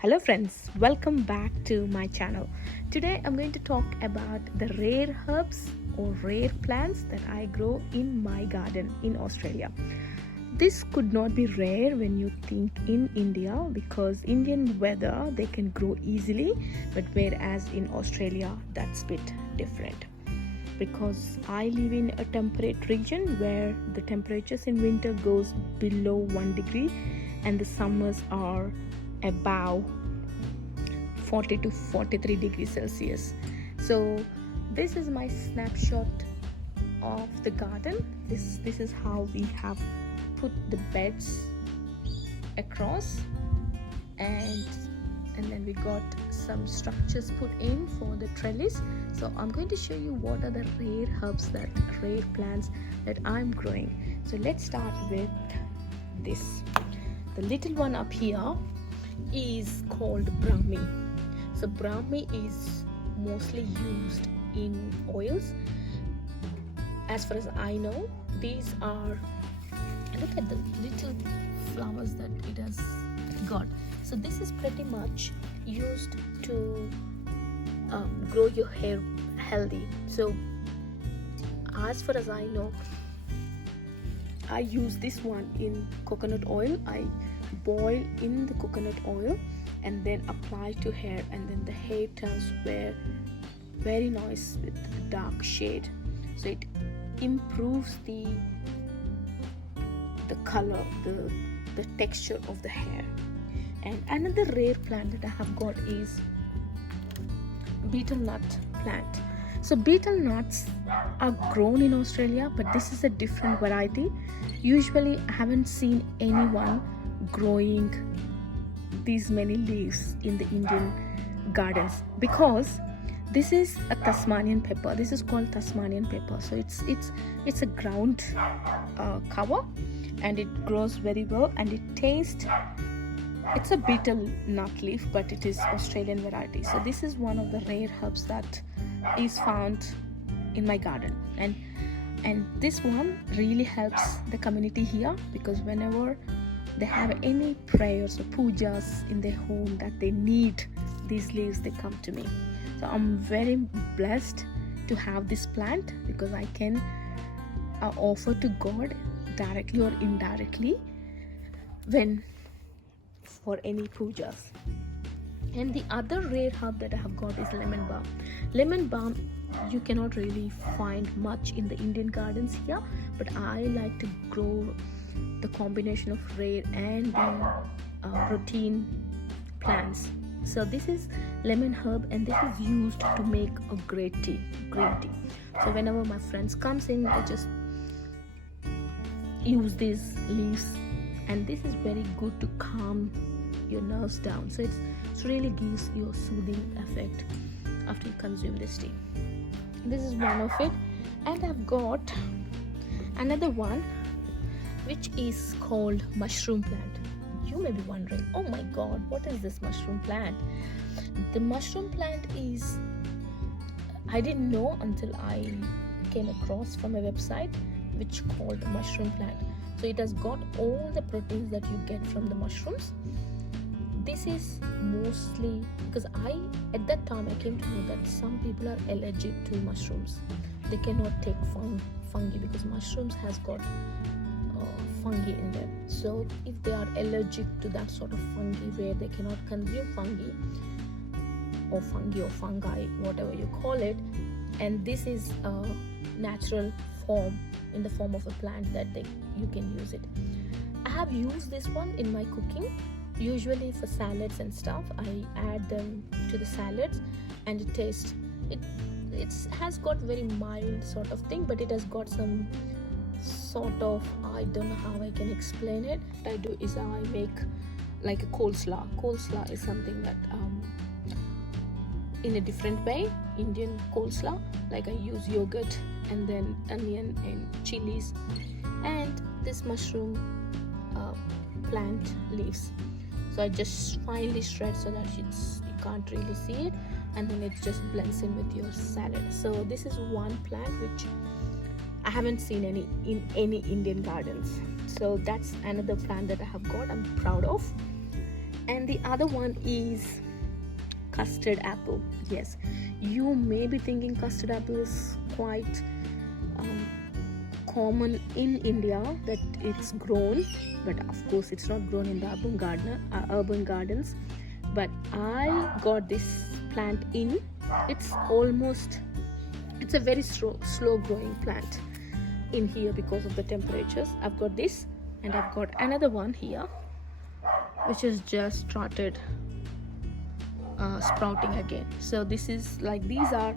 Hello friends, welcome back to my channel. Today I'm going to talk about the rare herbs or rare plants that I grow in my garden in Australia. This could not be rare when you think in India because Indian weather they can grow easily, but whereas in Australia that's a bit different. Because I live in a temperate region where the temperatures in winter goes below 1 degree and the summers are above 40 to 43 degrees Celsius. So this is my snapshot of the garden. This is how we have put the beds across, and then we got some structures put in for the trellis. So I'm going to show you what are the rare herbs, that rare plants that I'm growing. So let's start with this. The little one up here is called Brahmi. So Brahmi is mostly used in oils. As far as I know, these are, look at the little flowers that it has got. So this is pretty much used to grow your hair healthy. So as far as I know, I use this one in coconut oil. I boil in the coconut oil and then apply to hair, and then the hair turns very nice with dark shade. So it improves the color, the texture of the hair. And another rare plant that I have got is betel nut plant. So betel nuts are grown in Australia, but this is a different variety. Usually I haven't seen anyone growing these many leaves in the Indian gardens because this is a Tasmanian pepper. This is called Tasmanian pepper. So it's a ground cover, and it grows very well, and it tastes, it's a betel nut leaf, but it is Australian variety. So this is one of the rare herbs that is found in my garden, and this one really helps the community here because whenever they have any prayers or pujas in their home that they need these leaves, they come to me. So I'm very blessed to have this plant because I can offer to God directly or indirectly when for any pujas. And the other rare herb that I have got is lemon balm. Lemon balm you cannot really find much in the Indian gardens here, but I like to grow the combination of rare and the routine plants. So this is lemon herb, and this is used to make a green tea. So whenever my friends comes in, I just use these leaves, and this is very good to calm your nerves down. So it really gives you a soothing effect after you consume this tea. This is one of it, and I've got another one which is called mushroom plant. You may be wondering, oh my god, what is this mushroom plant? The mushroom plant is, I didn't know until I came across from a website which called mushroom plant. So it has got all the proteins that you get from the mushrooms. This is mostly because at that time I came to know that some people are allergic to mushrooms. They cannot take fungi because mushrooms has got fungi in them. So if they are allergic to that sort of fungi where they cannot consume fungi or fungi, whatever you call it, and this is a natural form in the form of a plant that you can use it. I have used this one in my cooking. Usually for salads and stuff, I add them to the salads, and it has got very mild sort of thing, but it has got some sort of, I don't know how I can explain it. What I do is I make like a coleslaw. Coleslaw is something that in a different way, Indian coleslaw, like I use yogurt and then onion and chilies and this mushroom plant leaves. So I just finely shred so that you can't really see it, and then it just blends in with your salad. So this is one plant which I haven't seen in any Indian gardens. So that's another plant that I have got, I'm proud of. And the other one is custard apple. Yes, you may be thinking custard apple is quite common in India, that it's grown, but of course it's not grown in the urban gardens. But I got this plant in. It's a very slow growing plant in here because of the temperatures. I've got this, and I've got another one here which is just started sprouting again. So this is like, these are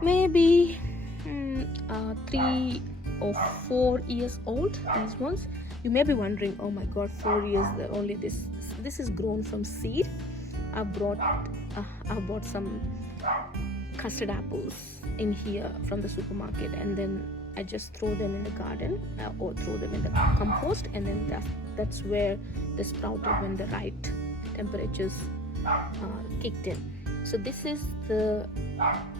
maybe 3 or 4 years old, these ones. You may be wondering, oh my god, 4 years, only this is grown from seed. I bought some custard apples in here from the supermarket, and then I just throw them in the garden or throw them in the compost, and then that's where they sprouted when the right temperatures kicked in. So this is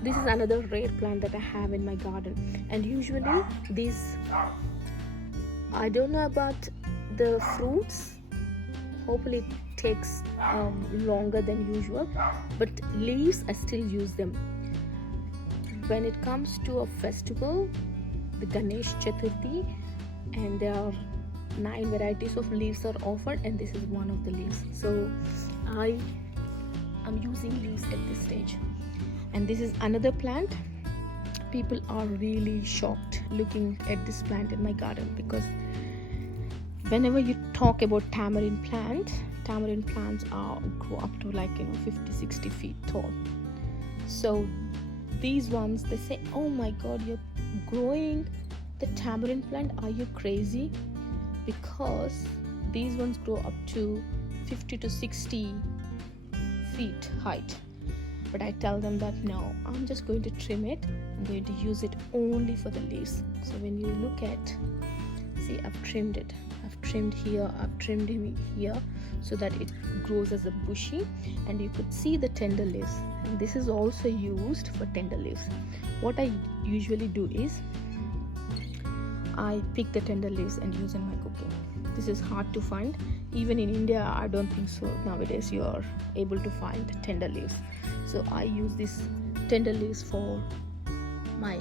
another rare plant that I have in my garden. And usually these, I don't know about the fruits, hopefully it takes longer than usual, but leaves I still use them. When it comes to a festival, the Ganesh Chaturthi, and there are 9 varieties of leaves are offered, and this is one of the leaves. So I am using leaves at this stage. And this is another plant. People are really shocked looking at this plant in my garden, because whenever you talk about tamarind plants grow up to 50-60 feet tall. So these ones, they say, oh my god, you're growing the tamarind plant, are you crazy? Because these ones grow up to 50 to 60 feet height. But I tell them that no, I'm just going to trim it. I'm going to use it only for the leaves. So when you look at, see, I've trimmed it. I've trimmed here, I've trimmed him here, so that it grows as a bushy, and you could see the tender leaves. And this is also used for tender leaves. What I usually do is I pick the tender leaves and use in my cooking. This is hard to find. Even in India, I don't think so nowadays you are able to find tender leaves. So I use these tender leaves for my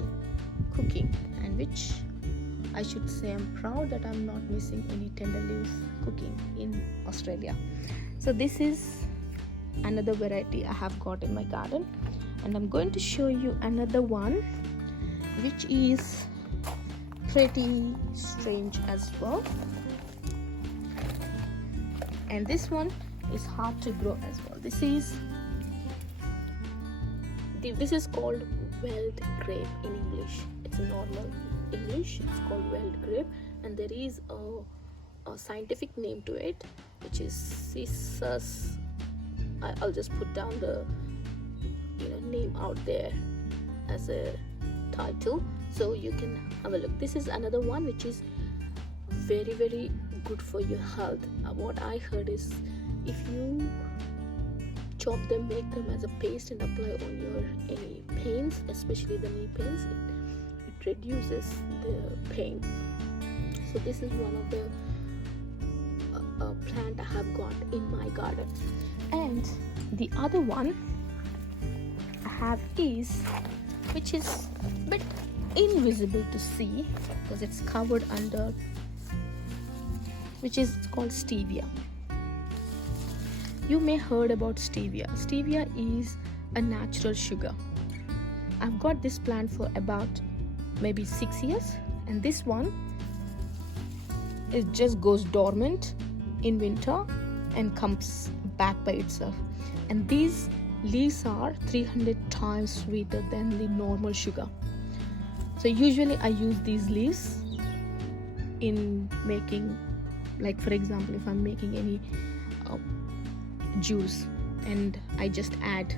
cooking, and which I should say I'm proud that I'm not missing any tender leaves cooking in Australia. So this is another variety I have got in my garden, and I'm going to show you another one which is pretty strange as well. And this one is hard to grow as well. This is called wild grape in English. It's a normal English. It's called wild grape, and there is a scientific name to it, which is Cissus. I'll just put down the name out there as a title, so you can have a look. This is another one which is very, very good for your health. What I heard is, if you chop them, make them as a paste and apply on your any pains, especially the knee pains, it reduces the pain. So this is one of the plant I have got in my garden. And the other one I have is, which is a bit invisible to see because it's covered under, which is called stevia. You may heard about stevia. Stevia is a natural sugar. I've got this plant for about maybe 6 years, and this one, it just goes dormant in winter and comes back by itself. And these leaves are 300 times sweeter than the normal sugar. So usually I use these leaves in making, like for example, if I'm making any juice, and I just add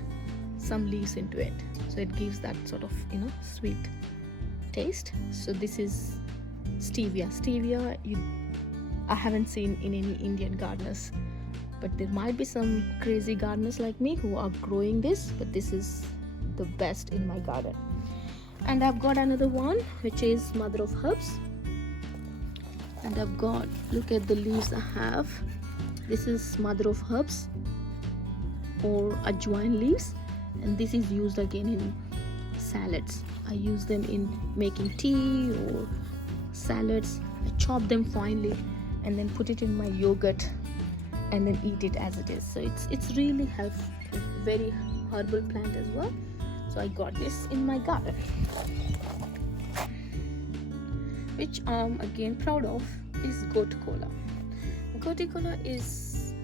some leaves into it, so it gives that sort of sweet taste. So this is stevia. I haven't seen in any Indian gardeners, but there might be some crazy gardeners like me who are growing this, but this is the best in my garden. And I've got another one which is mother of herbs, and I've got, look at the leaves I have. This is mother of herbs or ajwain leaves, and this is used again in salads. I use them in making tea or salads. I chop them finely and then put it in my yogurt and then eat it as it is. So it's really helpful, very herbal plant as well. So I got this in my garden, which I'm again proud of is goat kola. Goat kola is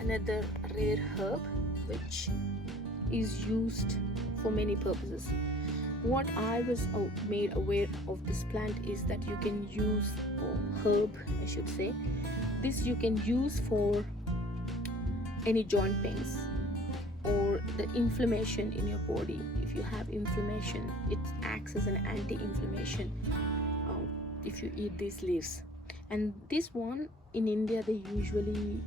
another rare herb which is used for many purposes. What I was made aware of this plant is that you can use, or herb I should say, this you can use for any joint pains or the inflammation in your body. If you have inflammation, it acts as an anti-inflammation if you eat these leaves. And this one in India they usually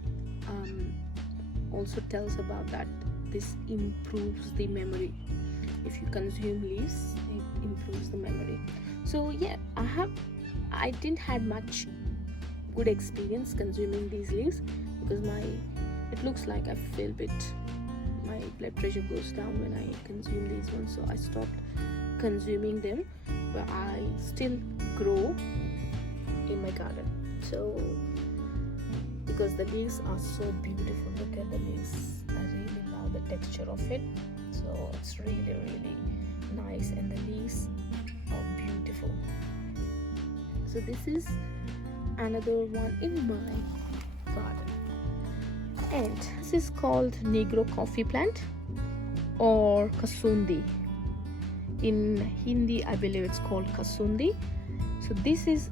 also tells about that this improves the memory. If you consume leaves, it improves the memory. So yeah, I didn't had much good experience consuming these leaves because it looks like I feel bit, my blood pressure goes down when I consume these ones, so I stopped consuming them, but I still grow in my garden. So because the leaves are so beautiful, look at the leaves, I really love the texture of it. So it's really nice, and the leaves are beautiful. So this is another one in my garden, and this is called Negro coffee plant or Kasundi. In Hindi I believe it's called Kasundi. So this is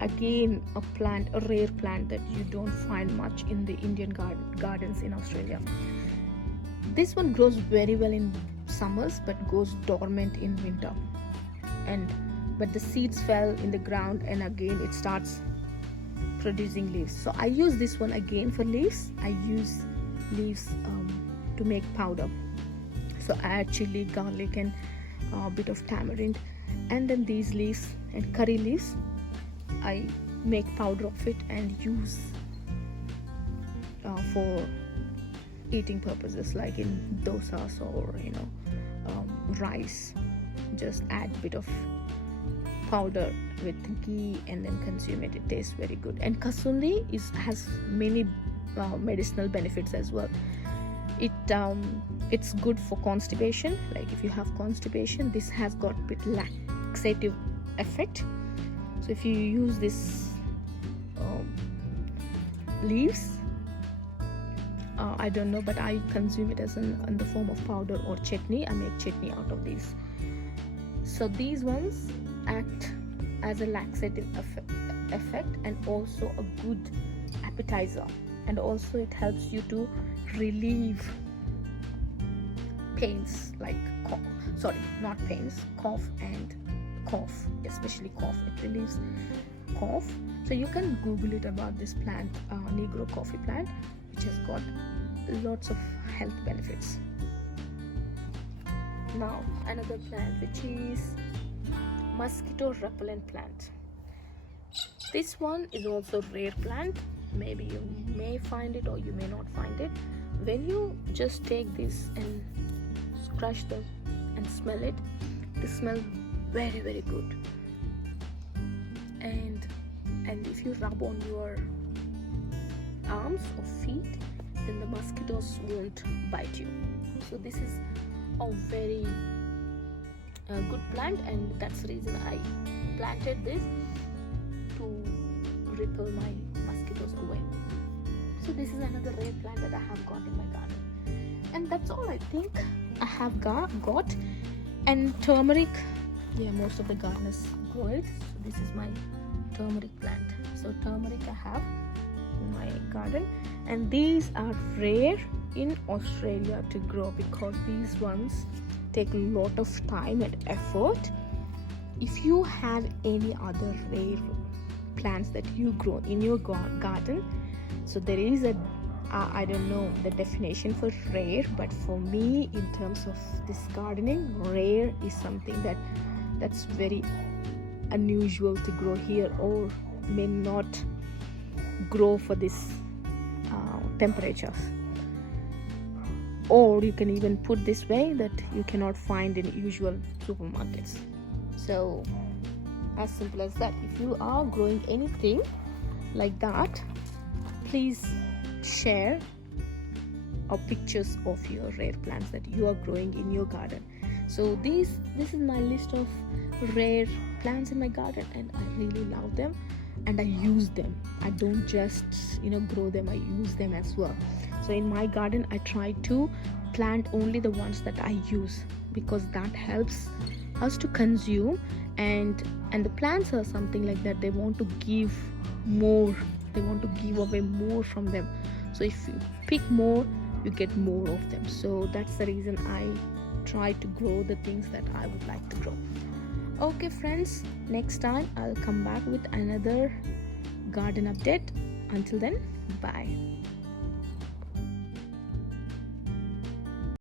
again a plant, a rare plant that you don't find much in the Indian gardens in Australia. This one grows very well in summers but goes dormant in winter, but the seeds fell in the ground and again it starts producing leaves. So I use this one again for leaves. I use leaves to make powder. So I add chili, garlic and a bit of tamarind, and then these leaves and curry leaves I make powder of it and use for eating purposes, like in dosas or rice. Just add bit of powder with ghee and then consume it. It tastes very good. And Kasundi has many medicinal benefits as well. It's good for constipation. Like if you have constipation, this has got a bit laxative effect. So if you use this leaves, I don't know, but I consume it as in the form of powder or chutney. I make chutney out of these. So these ones act as a laxative effect and also a good appetizer, and also it helps you to relieve pains like cough, especially cough. It relieves cough. So you can Google it about this plant, Negro coffee plant, which has got lots of health benefits. Now another plant which is mosquito repellent plant. This one is also rare plant. Maybe you may find it or you may not find it. When you just take this and crush them and smell it, they smell very good. And if you rub on your arms or feet, then the mosquitoes won't bite you. So this is a very good plant, and that's the reason I planted this, to repel my mosquitoes away. So this is another rare plant that I have got in my garden, and that's all I think I have got. And turmeric, yeah, most of the gardeners grow it. So this is my turmeric plant. So turmeric I have in my garden, and these are rare in Australia to grow because these ones take a lot of time and effort. If you have any other rare plants that you grow in your garden, so there is a I don't know the definition for rare, but for me, in terms of this gardening, rare is something that's very unusual to grow here, or may not grow for this temperatures. Or you can even put this way that you cannot find in usual supermarkets. So as simple as that. If you are growing anything like that, please share pictures of your rare plants that you are growing in your garden. So this is my list of rare plants in my garden, and I really love them and I use them. I don't just grow them, I use them as well. So in my garden I try to plant only the ones that I use, because that helps us to consume, and the plants are something like that. They want to give more, they want to give away more from them. So if you pick more, you get more of them. So that's the reason I try to grow the things that I would like to grow. Okay friends, next time I'll come back with another garden update. Until then, bye.